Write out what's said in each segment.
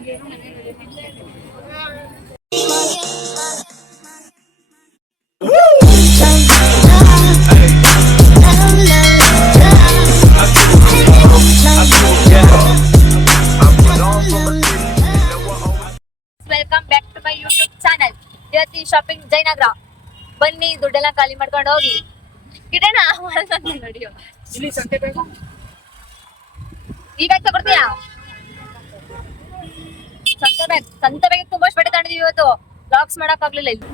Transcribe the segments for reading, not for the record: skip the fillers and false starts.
Welcome back to my YouTube channel. ಇವತ್ತಿ shopping Jayanagar. ಬನ್ನಿ, ದುಡ್ಡೆಲ್ಲ ಖಾಲಿ ಮಾಡ್ಕೊಂಡು ಹೋಗಿ. ಗಿಡಣ ನಡಿಯೋ. ಈ ಬ್ಯಾಗ್ ತಗೊಡ್ತೀಯಾ? ಸಂತೆ ಬ್ಯಾಗ್ ತುಂಬಾ ಸ್ಪೆಟ್ ತಗೊಂಡಿದೀವಿ ಇವತ್ತು. ಬ್ಲಾಗ್ಸ್ ಮಾಡಕ್ ಆಗ್ಲಿಲ್ಲ ಇಲ್ಲಿ.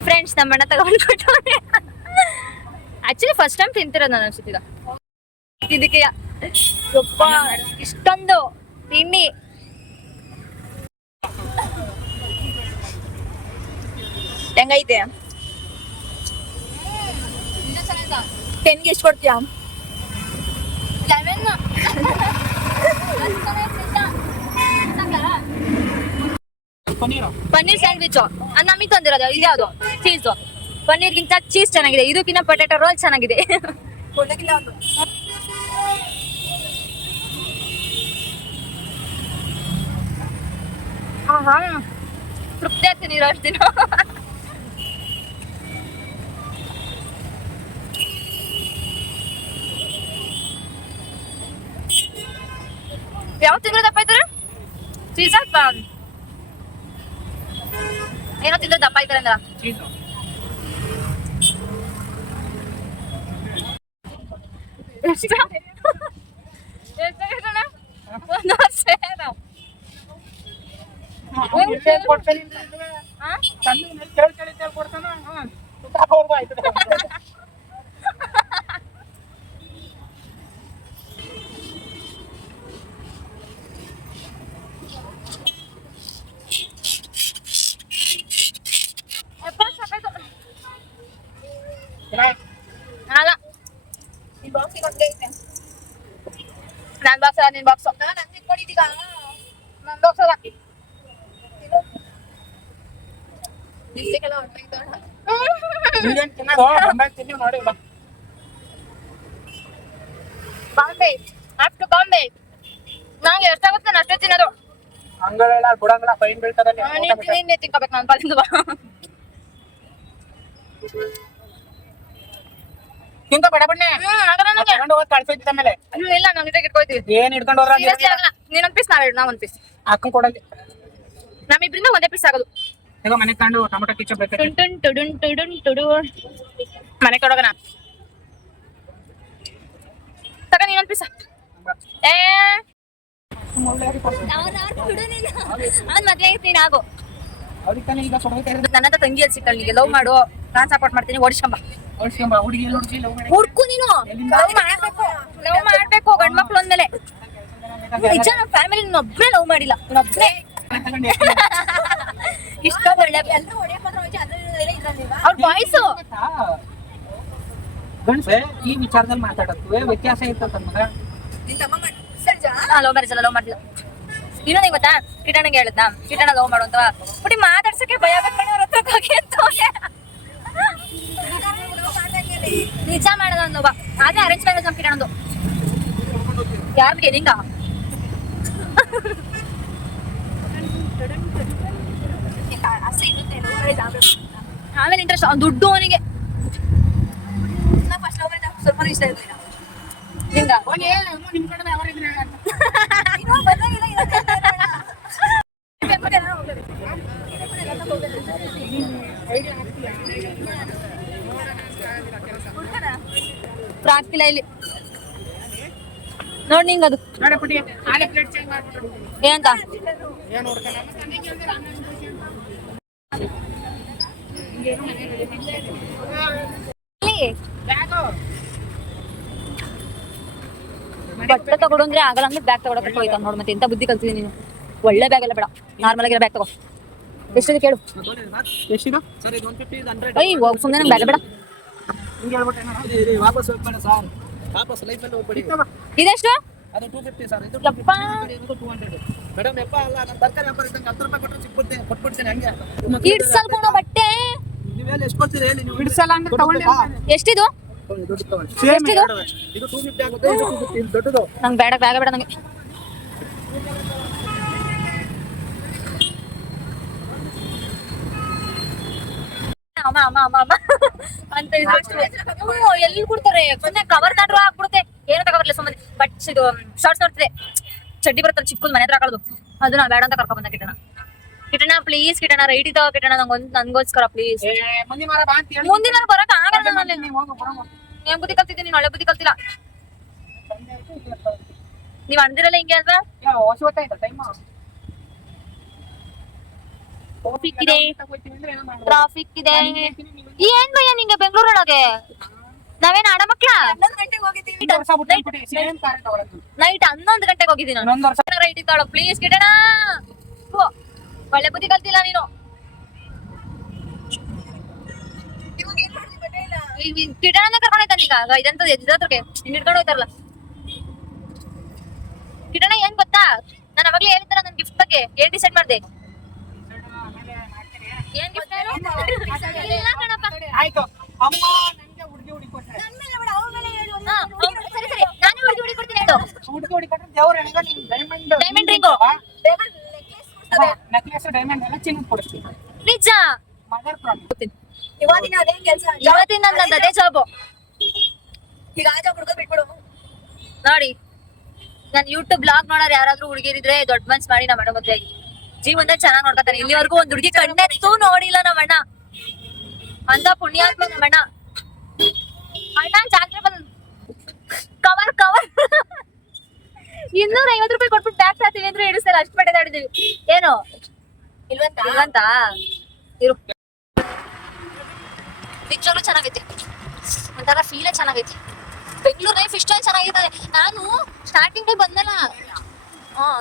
ಫ್ರೆಂಡ್ಸ್, ನಮ್ಮ ಅಣ್ಣ ತಗೊಂಡ್ಬಿಟ್ಟು ಆಕ್ಚುಲಿ ಫಸ್ಟ್ ಟೈಮ್ ತಿಂತಿರೋದು ನಾನು ಅನ್ಸುತ್ತೀಗ. ಇದಕ್ಕೆ ಇಷ್ಟೊಂದು ತಿಂಡಿ. ಹೆಂಗೈತೆ? 10ಗೆ ಎಷ್ಟು ಕೊಡ್ತೀಯಾ? 11. ಪನ್ನೀರ್ ಸ್ಯಾಂಡ್ವಿಚ್ ನಮಗೆ ತಂದಿರೋದು. ಇದ್ಯಾವುದು? ಚೀಸ್. ಪನ್ನೀರ್ಗಿಂತ ಚೀಸ್ ಚೆನ್ನಾಗಿದೆ, ಇದಕ್ಕಿಂತ ಪೊಟ್ಯಾಟೊ ರೋಲ್ ಚೆನ್ನಾಗಿದೆ. ತೃಪ್ತಿ ಆಗ್ತೀನಿ ಅಷ್ಟು ದಿನ. ಯಾವ ತಿಂಗಳು ದಪ್ಪ ಇದ್ದಾರೆ? ಚೀಸ್ ಏನೋ ತಿಂದ್ರೆ ದಪ್ಪ ಇದ್ದಾರೆ ಅಂದ್ರ. ನಾನ್ ಬಾಕ್ಸ್ ನಿನ್ ಬಾಕ್ಸ್ ನನ್ ಬಾಕ್ಸ್ ಅಲ್ಲ. ಬಾಂಬೆ ಅಷ್ಟು ಬಾಂಬೆ ನಂಗೆ ಎಷ್ಟಾಗುತ್ತೆ ನಾನು ಅಷ್ಟೇ ತಿನ್ನೋದು. ನೀನೇ ತಿನ್ಕೋಬೇಕು ನಾನು ಪಾಲಿಂದ. ಇಲ್ಲ ನಾವು ನೀಟಾಗಿ ಇಟ್ಕೊಳ್ತೀವಿ. ನೀನೊಂದ್ ಪೀಸ್ ನಾವ್ ಒಂದ್ ಪೀಸ್ ಹಾಕೊಂಡ್ ಕೊಡಲ್ಲಿ. ನಮ್ಮಿಬ್ರಿಂದ ಒಂದೇ ಪೀಸ್ ಆಗೋದು. ಮನೆ ತಗೊಂಡು ಟೊಮೆಟೊ ಕಿಚ್ಚ ಮನೆ ಕೊಡೋಗಣ. ತಗ ನೀನೊಂದ್ ಪೀಸ್. ಅವ್ನ್ ಮದ್ವೆ ಆಗೈತಿ ಆಗು. ನನ್ನ ತಂಗಿ ಅಲ್ಲಿ ಸಿಕ್ಕಲ್ ನಿಗೆ ಲವ್ ಮಾಡು, ನಾನ್ ಸಪೋರ್ಟ್ ಮಾಡ್ತೀನಿ. ಓಡಿಸ್ಕೊಂಬ ಹುಡ್ಕು ನೀನು. ಲವ್ ಮಾಡ್ಬೇಕು ಗಂಡ್ ಮಕ್ಳು ಅಂದ್ಮೇಲೆ. ನಿಜ ನಮ್ಮ ಫ್ಯಾಮಿಲಿ ಒಬ್ನೇ ಲವ್ ಮಾಡಿಲ್ಲ, ಒಬ್ನೇ. ಇಷ್ಟ ಒಳ್ಳೆ ಅವ್ರ ಬಾಯ್ಸು ಈ ವಿಚಾರದಲ್ಲಿ ಮಾತಾಡೋದು ವ್ಯತ್ಯಾಸ ಇರ್ತದ. ಲವ್ ಮ್ಯಾರೇಜ್ ಅಲ್ಲ, ಲವ್ ಮಾಡ್ತಿಲ್ಲ. ಇನ್ನೊಂದು ಹೆಂಗ್ ಗೊತ್ತಾ, ಕಿಟಣ್ಣಗೆ ಹೇಳುತ್ತಾ ಕಿಟಣ್ಣ ಲವ್ ಮಾಡುವಂತ ಬುಟ್ಟಿ ಮಾತಾಡ್ಸಕ್ಕೆ ಭಯ ನಿಜ ಮಾಡೋದ ಒಂದು ಆದ್ರೆ ಅರೇಂಜ್ ಮ್ಯಾರೇಜ್ ನಮ್ ಕಿಟಣ್ಣದು. ಯಾರ್ ಬಿಡಿ ನಿಂಗ ಆಮೇಲೆ ಇಂಟ್ರೆಸ್ಟ್ ದುಡ್ಡು ಅವನಿಗೆ. ಸ್ವಲ್ಪ ಇಷ್ಟ ಇರ್ಲಿಲ್ಲ ನಿಂಗ. ಆಗ್ತಿಲ್ಲ ಇಲ್ಲಿ ನೋಡಿ ನಿಂಗ. ಅದು ಏನಂತ ಬಟ್ಟೆ ತಗೊಡು ಅಂದ್ರೆ ಆಗಲ್ಲ ಅಂದ್ರೆ ಬ್ಯಾಗ್ ತಗೊಳಕ್ಕೆ ಹೋಯ್ತ ನೋಡ್. ಮತ್ತೆ ಎಂತ ಬುದ್ಧಿ ಕಲ್ತಿದ್ದೀನಿ ನೀನು. ಒಳ್ಳೆ ಬ್ಯಾಗ್ ಎಲ್ಲ ಬೇಡ, ನಾರ್ಮಲ್ ಆಗಿರೋ ಬ್ಯಾಗ್ ತಗೋ. ಎಷ್ಟಿದೆ ಕೇಳು. ಸುಮ್ಮನೆ ನಂಗೆ ಬ್ಯಾಗ್ ಬೇಡ. ಇದೆಷ್ಟು? ಅದು 250 ಸರ್. ಇದು ಯಪ್ಪ ಮೇಡಂ ಯಪ್ಪ ಅಲ್ಲ, ನಾನು ತರಕಾರಿ ವ್ಯಾಪಾರ ಇದ್ದಂಗೆ 10 ರೂಪಾಯಿ ಕೊಟ್ಟರೆ ಸಿಕ್ಬಿಡುತ್ತೆ, ಕೊಟ್ಬಿಡ್ತೀನಿ ಹಂಗೆ. ಇಡ್ಸಲ್ಕೋಣ ಬಟ್ಟೆ. ನೀವೆಲ್ಲ ಎಷ್ಟು ಕೊಡ್ತೀರಿ ಹೇಳಿ? ನೀವು ಇಡ್ಸಲ್ಲ ಅಂದ್ರೆ ತಗೊಂಡೆ. ಎಷ್ಟಿದು? ದೊಡ್ಡದು ಎಷ್ಟಿದು? ಇದು 250 ಆಗುತ್ತೆ, ಇದು 250 ದೊಡ್ಡದು. ನಂಗೆ ಬೇಡ, ಬ್ಯಾಗ ಬೇಡ ನಂಗೆ. ಅಮ್ಮ ಅಮ್ಮ ಅಮ್ಮ ಅಮ್ಮ ಅಂತ ಇದ್ರಷ್ಟು ಎಲ್ಲಿ ಕೊಡ್ತಾರೆ ಸುಮ್ಮನೆ ಕವರ್ ನಾಡ್ರು ಹಾಕ್ಬಿಡುತ್ತೆ ಏನು ತಗೋಬರ್ಲಿ ಸುಮ್ಮನೆ ಬಟ್ ಇದು ಶಾರ್ಟ್ಸ್ ನೋಡ್ತಿದೆ ಚಡ್ಡಿ ಬರುತ್ತಲ್ಲ ಚಿಕ್ಕದ್ ಮನೆ ಹತ್ರ ಹಾಕೊಳ್ಳೋದು ಅದನ್ನ ಬೇಡ ಅಂತ ಕರ್ಕೊಂಡ್ ಬಂದ ಕಿಟಣ ಕಿಟಣ ಪ್ಲೀಸ್ ಕಿಟಣ ರೈಟ್ ಇದ್ದಾವ ಕಿಟಣ ನನ್ಗೋಸ್ಕರ ಪ್ಲೀಸ್ ಮುಂದಿನ ವಾರ ಬಾ ಅಂತ ಹೇಳಿ ಮುಂದಿನ ವಾರ ಬರಕ್ ಆಗಲ್ಲ ನಾನು ನೀವು ಹೋಗು ಬರೋಣ. ಏನ್ ಬುದ್ಧಿ ಕಲ್ತಿದ್ದೀನಿ ನೀನ್ ಒಳ್ಳೆ ಬುದ್ಧಿ ಕಲ್ತಿಲ್ಲ ನೀವ್ ಅಂದಿರಲ್ಲ ಹಿಂಗೆ ಅಲ್ವಾ ಹೊಸ ಹೊತ್ತಾಯ್ತಾ ಟೈಮ್ ಟ್ರಾಫಿಕ್ ಇದೆ ಟ್ರಾಫಿಕ್ ಇದೆ ಏನ್ ಭಯ ನಿಂಗೆ ಬೆಂಗಳೂರೊಳಗೆ ನಾವೇನ್ ಆಡ ಮಕ್ಳ ನೈಟ್ 11 ಗಂಟೆಗೆ ಹೋಗಿದ್ದೀನಿ ನಾನು ರೈಟ್ ಇದ್ದಾಳ ಪ್ಲೀಸ್ ಕಿಟಣ ಒಳ್ಳೆ ಬುದ್ಧಿ ಕಲ್ತಿಲ್ಲ ನೀನು ಕಿಟಣ ಕರ್ಕೊಂಡೋಯ್ತಾನ ಈಗ ಇದಂತ ಇದ್ರತ್ರಕ್ಕೆ ಹಿಡ್ಕೊಂಡು ಹೋಯ್ತಾರಲ್ಲ ಕಿಟಣ ಏನ್ ಗೊತ್ತಾ ನಾನು ಅವಾಗ್ಲೇ ಹೇಳಿದ್ದಲ್ಲ ನನ್ ಗಿಫ್ಟ್ ಬಗ್ಗೆ ಏನ್ ಡಿಸೈಡ್ ಮಾಡ್ದೆ ಏನ್ ಗಿಫ್ಟ್ ಇಲ್ಲ ಕಣಪ್ಪ ಆಯ್ತು ಅಮ್ಮ ನಂಗೆ ಹುಡುಗಿ ಹುಡುಗಿ ಕೊಟ್ರೆ ಸರಿ ಸರಿ ನಾನೇ ಹುಡುಗಿ ಕೊಡ್ತೀನಿ ಹೇಳು ಹುಡುಗಿ ಹುಡುಗಿ ಕೊಟ್ರೆ ದೇವ್ರ ಹೆಣಗ ನೀನ್ ಡೈಮಂಡ್ ರಿಂಗು ನೆಕ್ಲೆಸ್ ಡೈಮಂಡ್ ಎಲ್ಲ ಚಿನ್ನ ಕೊಡ್ತೀನಿ ನಿಜ ಮದರ್ ಪ್ರಾಮಿಸ್ ಇವತ್ತಿನ ಅದೇ ಕೆಲಸ ಇವತ್ತಿನ ನಂದು ಅದೇ ಜಾಬು ಈಗ ಆಜ ಹುಡುಗ ಬಿಟ್ಬಿಡು ನೋಡಿ ನಾನು ಯೂಟ್ಯೂಬ್ ಬ್ಲಾಗ್ ನೋಡೋರು ಯಾರಾದ್ರೂ ಹುಡುಗಿರಿದ್ರೆ ದೊಡ್ಡ ಮನ್ಸ್ ಮಾಡಿ ನಮ್ಮ ಅಣ್ಣ ಮದ್ವೆ ಆಗಿ ಜೀವನದಲ್ಲಿ ಚೆನ್ನಾಗಿ ನೋಡ್ಕೊತಾನೆ ಇಲ್ಲಿವರೆಗೂ ಒಂದ್ ಹುಡುಗಿ ಕಣ್ಣೆತ್ತೂ ನೋಡಿಲ್ಲ ನಮ್ಮ ಅಣ್ಣ ಅಂತ ಪುಣ್ಯಾತ್ಮ ನಮ್ಮ ಅಣ್ಣ ಅಣ್ಣ ಜಾತ್ರೆ ಬಂದ್ ಕವರ್ ಕವರ್ 250 ರೂಪಾಯಿ ಕೊಟ್ಬಿಟ್ಟು ಬ್ಯಾಗ್ ತಾತೀವಿ ಅಂದ್ರೆ ಹಿಡಿಸ್ತಾರೆ ಅಷ್ಟು ಪಟ್ಟೆ ತಾಡಿದೀವಿ ಏನು ಇಲ್ವಂತ ಇರು ನಿಜವಾಗ್ಲೂ ಚೆನ್ನಾಗೈತಿ ಒಂಥರ ಫೀಲೇ ಚೆನ್ನಾಗೈತಿ ಬೆಂಗಳೂರು ಲೈಫ್ ಇಷ್ಟೊಂದು ಚೆನ್ನಾಗಿರ್ತದೆ ನಾನು ಸ್ಟಾರ್ಟಿಂಗ್ ಟೈಮ್ ಬಂದಲ್ಲ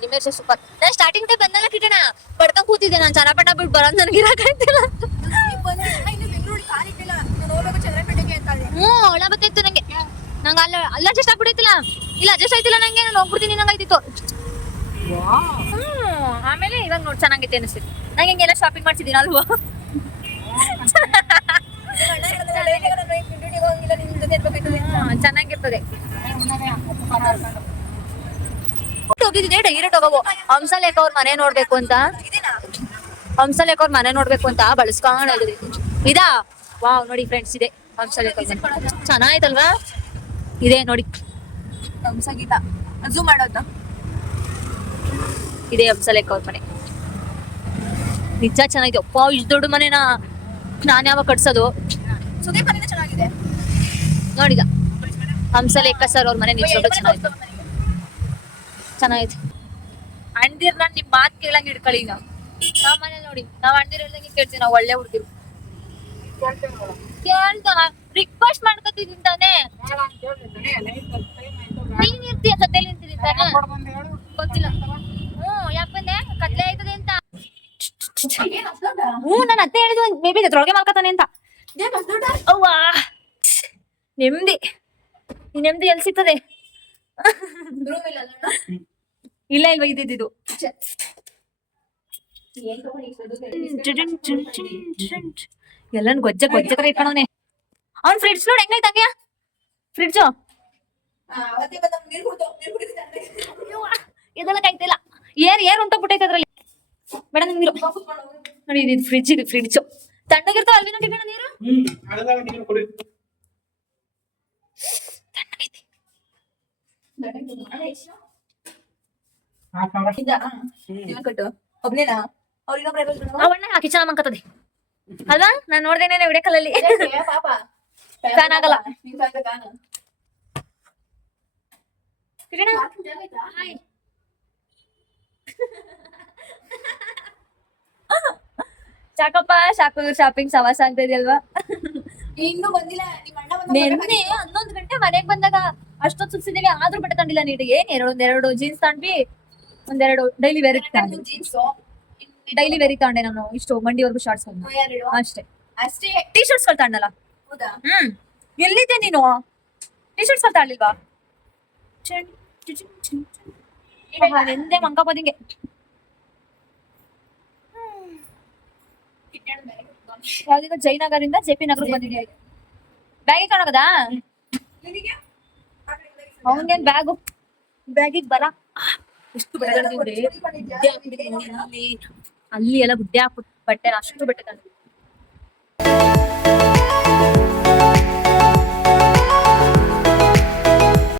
ನಿಮ್ಮ ಹೆಸರು ಸೂಪರ್ ನಾನು ಸ್ಟಾರ್ಟಿಂಗ್ ಟೈಮ್ ಬಂದಲ್ಲ ಕಿಟಣ ಪಡ್ಕೊಂಡ್ ಕೂತಿದ್ದೆ ನಾನು ಚನ್ನಪಟ್ಟ ಬಿಟ್ಟು ಬರೋದು ನನಗೆ ಇರಕಾಯ್ತಿಲ್ಲ ಇನ್ನು ಬೆಂಗಳೂರಿಗೆ ಕಾಲಿಟ್ಟಿಲ್ಲ ನಾನು ಹೋಗ್ಬೇಕು ಚಂದ್ರಪೇಟೆಗೆ ಅಂತ ಒಳ ಬತ್ತಿತ್ತು ನಂಗೆ ನಂಗೆ ಅಲ್ಲ ಅಡ್ಜಸ್ಟ್ ಆಗ್ಬಿಡೈತಿಲ್ಲ ಇಲ್ಲ ಅಡ್ಜಸ್ಟ್ ಆಯ್ತಿಲ್ಲ ನಂಗೆ ನಾನು ಹೋಗ್ಬಿಡ್ತೀನಿ ನಂಗಾಯ್ತಿತ್ತು ಆಮೇಲೆ ಇವಾಗ ನೋಡಿ ಚೆನ್ನಾಗೈತೆ ಅನಿಸ್ತಿತ್ತು ನಂಗೆ ಹಿಂಗೆಲ್ಲ ಶಾಪಿಂಗ್ ಮಾಡ್ಸಿದ್ದೀನಿ ಅಲ್ವಾ ಹೋಗಿಲ್ಲ ನಿಮ್ ಜೊತೆ ಇರ್ಬೇಕಾಯ್ತದೆ ಚೆನ್ನಾಗಿರ್ತದೆ ಹೋಗಿದ್ದೀನಿ ಡೈರೆಕ್ಟ್ ಹೋಗವು ಹಂಸಲೇಖ ಅವ್ರ ಮನೆ ನೋಡ್ಬೇಕು ಅಂತ ಹಂಸಲೇಖ ಅವ್ರ ಮನೆ ನೋಡ್ಬೇಕು ಅಂತ ಬಳಸ್ಕೊಂಡ್ ಹೋಗಿದ್ವಿ ಇದಾ ವಾವ್ ನೋಡಿ ಫ್ರೆಂಡ್ಸ್ ಇದೆ ಹಂಸಲೇಖ ಚೆನ್ನಾಯ್ತಲ್ವಾ ಇದೆ ನೋಡಿ ಸಂಗೀತ ಝೂಮ್ ಮಾಡೋದು ಇದೆ ಹಂಸಲೇಖ ಅವ್ರ ಮನೆ ನಿಜ ಚೆನ್ನಾಗಿದೆ ಅಪ್ಪ ಇಷ್ಟು ದೊಡ್ಡ ಮನೆನಾ ನಾನ್ ಯಾವಾಗ ಕಟ್ಸೋದು ಸುದೀಪ್ ಮನೆ ಚೆನ್ನಾಗಿದೆ ನೋಡಿದ ಹಂಸಲೇಖ ಸರ್ ಅವ್ರ ಮನೆ ನಿಜವಾಗ್ಲೂ ಚೆನ್ನಾಗಿದೆ ಚೆನ್ನಾಗಿದೆ ಅಣ್ದಿರ್ ನಾನ್ ನಿಮ್ ಮಾತ್ ಕೇಳಂಗ್ ಇಡ್ಕೊಳ್ಳಿ ಈಗ ನಾವ್ ಮನೆ ನೋಡಿ ನಾವ್ ಅಣ್ದಿರ್ ಹೇಳ್ದಂಗೆ ಕೇಳ್ತೀವಿ ನಾವ್ ಒಳ್ಳೆ ಹುಡ್ಗಿರು ಕೇಳ್ದ ರಿಕ್ವೆಸ್ಟ್ ಮಾಡ್ಕೊತಿದ್ದೀನಿ ತಾನೆ ನೀನ್ ಇರ್ತೀಯ ಜೊತೆಲಿ ನಿಂತಿದ್ದೀನಿ ತಾನೆ ಗೊತ್ತಿಲ್ಲ ಯಾಕೆ ಬಂದೆ ಕತ್ಲೆ ಆಯ್ತದೆ ಅಂತ ನಾನು ಅತ್ತೆ ಹೇಳಿದ್ವಿ ಮೇ ಬಿ ಅದ್ರೊಳಗೆ ಮಾಡ್ಕೊತಾನೆ ಅಂತ ಅವ್ವಾ ನೆಮ್ಮದಿ ಈ ನೆಮ್ಮದಿ ಎಲ್ಲಿ ಸಿಗ್ತದೆ ಇಲ್ಲ ಇಲ್ವಾ ಇದ್ದಿದ್ದು ಎಲ್ಲನ್ ಗೊಜ್ಜ ಗೊಜ್ಜ ತರ ಇಟ್ಕೊಂಡವನೆ ಅವ್ನ್ ಫ್ರಿಡ್ಜ್ ನೋಡಿ ಹೆಂಗೈತೆ ಹಂಗೆ ಫ್ರಿಡ್ಜು ಇದೆಲ್ಲ ಕೈತಿಲ್ಲ ಏರ್ ಹೊಂಟೋಗ್ಬಿಟ್ಟೈತೆ ಅದ್ರಲ್ಲಿ ಬೇಡ ನೀರು ನೋಡಿ ಇದು ಫ್ರಿಡ್ಜ್ ಇದು ಫ್ರಿಡ್ಜು ತಣ್ಣಗಿರ್ತಾವ ಅಲ್ವೇನೋ ಕಿರಣ ನೀರು ತಣ್ಣಗೈತಿ ಕಟ್ಟು ಒಬ್ನೇನಾ ಅವ್ರ ಇನ್ನೊಬ್ರು ಅವಣ್ಣ ಹಾಕಿ ಚೆನ್ನಾಗ್ ಮಂಕತ್ತದೆ ಅಲ್ವಾ ನಾನ್ ನೋಡ್ದೇನೆ ವಿಡಿಯೋ ಕಾಲಲ್ಲಿ ಪಾಪ ಫ್ಯಾನ್ ಆಗಲ್ಲ ಕಿರಣ ಹಾಯ್ ಸಾಕಪ್ಪ ಸಾಕು ಶಾಪಿಂಗ್ ಸವಾಸ ಅಂತ ಇದೆಯಲ್ವಾ ಇನ್ನೂ ಬಂದಿಲ್ಲ ನಿಮ್ಮ ಅಣ್ಣ ನೆನ್ನೆ 11 ಗಂಟೆ ಮನೆಗ್ ಬಂದಾಗ ಅಷ್ಟೊತ್ತು ಸುತ್ತಿದೀವಿ ಆದ್ರೂ ಬಟ್ಟೆ ತಂದಿಲ್ಲ ನೀಟಿಗೆ ಏನ್ ಒಂದೆರಡು ಜೀನ್ಸ್ ತಗೊಂಡ್ವಿ ಒಂದೆರಡು ಡೈಲಿ ವೇರ್ ತಗೊಂಡ್ವಿ ಜೀನ್ಸ್ ಡೈಲಿ ವೇರಿ ತಗೊಂಡೆ ನಾನು ಇಷ್ಟು ಮಂಡಿವರೆಗೂ ಶಾರ್ಟ್ಸ್ ಅಷ್ಟೇ ಅಷ್ಟೇ ಟೀ ಶರ್ಟ್ಸ್ ಗಳು ತಗೊಂಡಲ್ಲ ಹೌದಾ ಎಲ್ಲಿದ್ದೆ ನೀನು ಟೀ ಶರ್ಟ್ಸ್ ಗಳು ತಗೊಳ್ಳಿಲ್ವಾ ಎಂದೇ ಮಂಕಪದಿಂಗೆ ಯಾವ್ದಿನ ಜಯನಗರಿಂದ ಜೆ.ಪಿ. ನಗರಕ್ಕೆ ಬಂದಿದ್ಯಾ ಬ್ಯಾಗಿಗೆ ತಗೊಂಡೋಗದಾ ಅವನ್ಗೇನ್ ಬ್ಯಾಗಿಗೆ ಬರ ಎಷ್ಟು ಬಟ್ಟೆಗಳಿವೆ ಗುಡ್ಡೆ ಹಾಕ್ಬಿಟ್ಟಿದ್ದೀನಿ ಅಲ್ಲಿ ಅಲ್ಲಿ ಎಲ್ಲ ಗುಡ್ಡೆ ಹಾಕ್ಬಿಟ್ಟು ಬಟ್ಟೆ ಅಷ್ಟು ಬಟ್ಟೆ ತಂದಿದ್ದೀನಿ